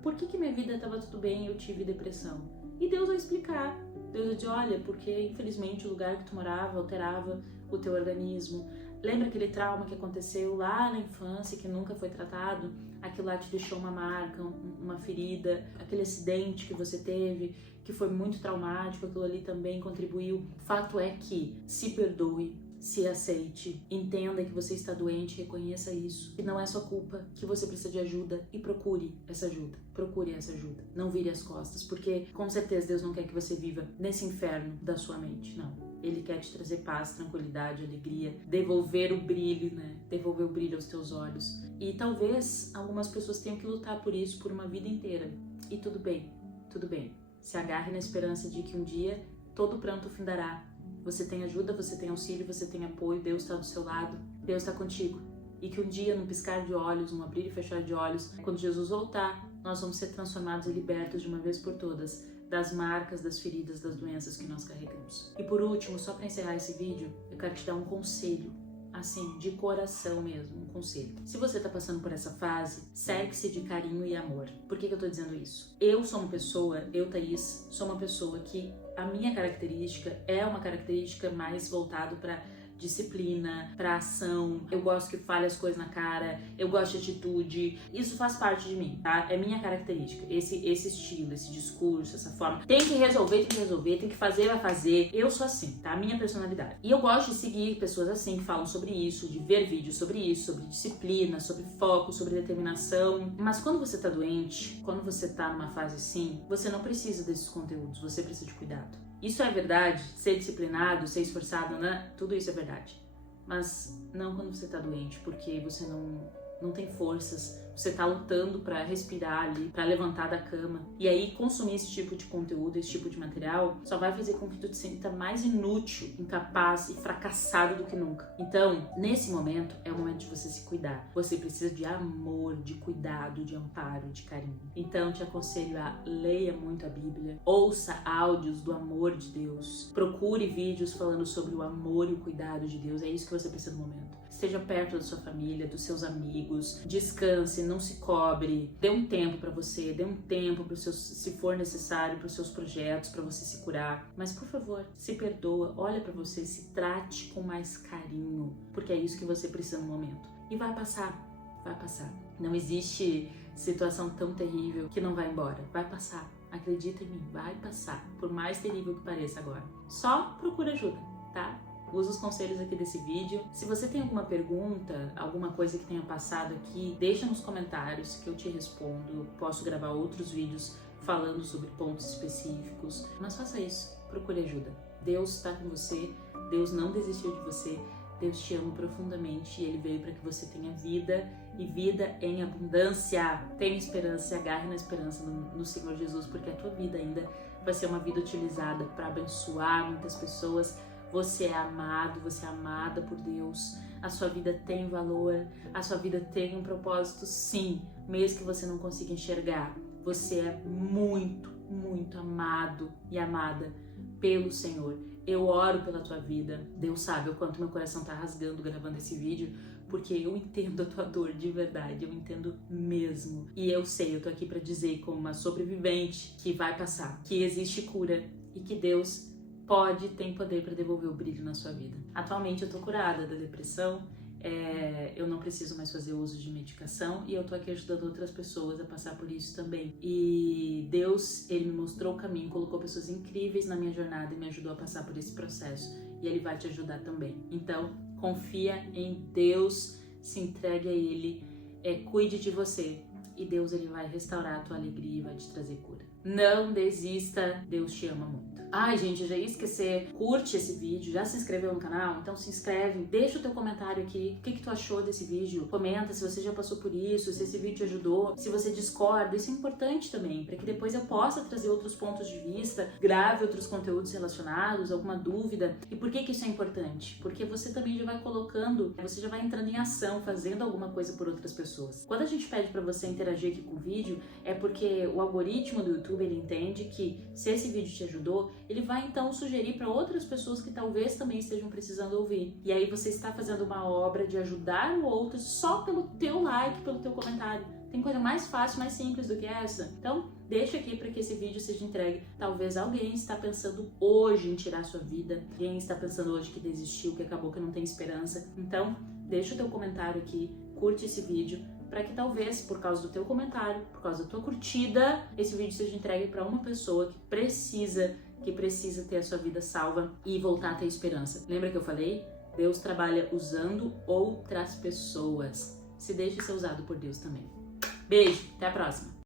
por que minha vida estava tudo bem e eu tive depressão? E Deus vai explicar. Deus vai dizer, olha, porque infelizmente o lugar que tu morava alterava o teu organismo. Lembra aquele trauma que aconteceu lá na infância, que nunca foi tratado? Aquilo lá te deixou uma marca, uma ferida. Aquele acidente que você teve, que foi muito traumático, aquilo ali também contribuiu. Fato é que se perdoe, se aceite, entenda que você está doente, reconheça isso, que não é sua culpa, que você precisa de ajuda e procure essa ajuda. Procure essa ajuda. Não vire as costas, porque com certeza Deus não quer que você viva nesse inferno da sua mente, não. Ele quer te trazer paz, tranquilidade, alegria, devolver o brilho, né? Devolver o brilho aos teus olhos. E talvez algumas pessoas tenham que lutar por isso por uma vida inteira. E tudo bem, tudo bem. Se agarre na esperança de que um dia todo pranto findará. Você tem ajuda, você tem auxílio, você tem apoio, Deus está do seu lado, Deus está contigo. e que um dia, num piscar de olhos, num abrir e fechar de olhos, quando Jesus voltar, nós vamos ser transformados e libertos de uma vez por todas das marcas, das feridas, das doenças que nós carregamos. E por último, só para encerrar esse vídeo, eu quero te dar um conselho, assim, de coração mesmo, um conselho. Se você tá passando por essa fase, cerque-se de carinho e amor. Por que eu tô dizendo isso? Eu sou uma pessoa, eu, Thaís, sou uma pessoa que a minha característica é uma característica mais voltada para disciplina, para ação. Eu gosto que fale as coisas na cara, eu gosto de atitude. Isso faz parte de mim, tá? É minha característica. Esse estilo, esse discurso, essa forma. Tem que resolver, tem que fazer, vai fazer. Eu sou assim, tá? Minha personalidade. E eu gosto de seguir pessoas assim que falam sobre isso, de ver vídeos sobre isso, sobre disciplina, sobre foco, sobre determinação. Mas quando você tá doente, quando você tá numa fase assim, você não precisa desses conteúdos, você precisa de cuidado. Isso é verdade, ser disciplinado, ser esforçado, né? Tudo isso é verdade. Mas não quando você tá doente, porque você não tem forças, você tá lutando para respirar ali, para levantar da cama. E aí consumir esse tipo de conteúdo, esse tipo de material, só vai fazer com que tu te sinta mais inútil, incapaz e fracassado do que nunca. Então, nesse momento, é o momento de você se cuidar. Você precisa de amor, de cuidado, de amparo, de carinho. Então, te aconselho a leia muito a Bíblia, ouça áudios do amor de Deus, procure vídeos falando sobre o amor e o cuidado de Deus. É isso que você precisa no momento. Esteja perto da sua família, dos seus amigos, descanse, não se cobre, dê um tempo para você, dê um tempo para seus, se for necessário, para os seus projetos, para você se curar. Mas por favor, se perdoa, olha para você, se trate com mais carinho, porque é isso que você precisa no momento. E vai passar, vai passar. Não existe situação tão terrível que não vai embora, vai passar. Acredita em mim, vai passar, por mais terrível que pareça agora. Só procura ajuda, tá? Usa os conselhos aqui desse vídeo. Se você tem alguma pergunta, alguma coisa que tenha passado aqui, deixa nos comentários que eu te respondo. Posso gravar outros vídeos falando sobre pontos específicos. Mas faça isso, procure ajuda. Deus está com você, Deus não desistiu de você, Deus te ama profundamente e Ele veio para que você tenha vida e vida em abundância. Tenha esperança, se agarre na esperança no Senhor Jesus, porque a tua vida ainda vai ser uma vida utilizada para abençoar muitas pessoas. Você é amado, você é amada por Deus, a sua vida tem valor, a sua vida tem um propósito sim, mesmo que você não consiga enxergar. Você é muito, muito amado e amada pelo Senhor. Eu oro pela tua vida, Deus sabe o quanto meu coração tá rasgando gravando esse vídeo, porque eu entendo a tua dor de verdade, eu entendo mesmo. E eu sei, eu tô aqui pra dizer como uma sobrevivente que vai passar, que existe cura e que Deus tem poder para devolver o brilho na sua vida. Atualmente eu tô curada da depressão, eu não preciso mais fazer uso de medicação e eu tô aqui ajudando outras pessoas a passar por isso também. E Deus, Ele me mostrou o caminho, colocou pessoas incríveis na minha jornada e me ajudou a passar por esse processo. E Ele vai te ajudar também. Então, confia em Deus, se entregue a Ele, cuide de você. E Deus, Ele vai restaurar a tua alegria e vai te trazer cura. Não desista, Deus te ama muito. Ai, gente, eu já ia esquecer, curte esse vídeo, já se inscreveu no canal? Então se inscreve, deixa o teu comentário aqui, o que tu achou desse vídeo, comenta se você já passou por isso, se esse vídeo te ajudou, se você discorda, isso é importante também, para que depois eu possa trazer outros pontos de vista, grave outros conteúdos relacionados, alguma dúvida. E por que isso é importante? Porque você também já vai colocando, você já vai entrando em ação, fazendo alguma coisa por outras pessoas. Quando a gente pede para você interagir aqui com o vídeo, é porque o algoritmo do YouTube, ele entende que se esse vídeo te ajudou, ele vai então sugerir para outras pessoas que talvez também estejam precisando ouvir. E aí você está fazendo uma obra de ajudar o outro só pelo teu like, pelo teu comentário. Tem coisa mais fácil, mais simples do que essa? Então, deixa aqui para que esse vídeo seja entregue. Talvez alguém está pensando hoje em tirar sua vida, alguém está pensando hoje que desistiu, que acabou, que não tem esperança. Então, deixa o teu comentário aqui, curte esse vídeo, para que talvez, por causa do teu comentário, por causa da tua curtida, esse vídeo seja entregue para uma pessoa que precisa ter a sua vida salva e voltar a ter esperança. Lembra que eu falei? Deus trabalha usando outras pessoas. Se deixe ser usado por Deus também. Beijo, até a próxima!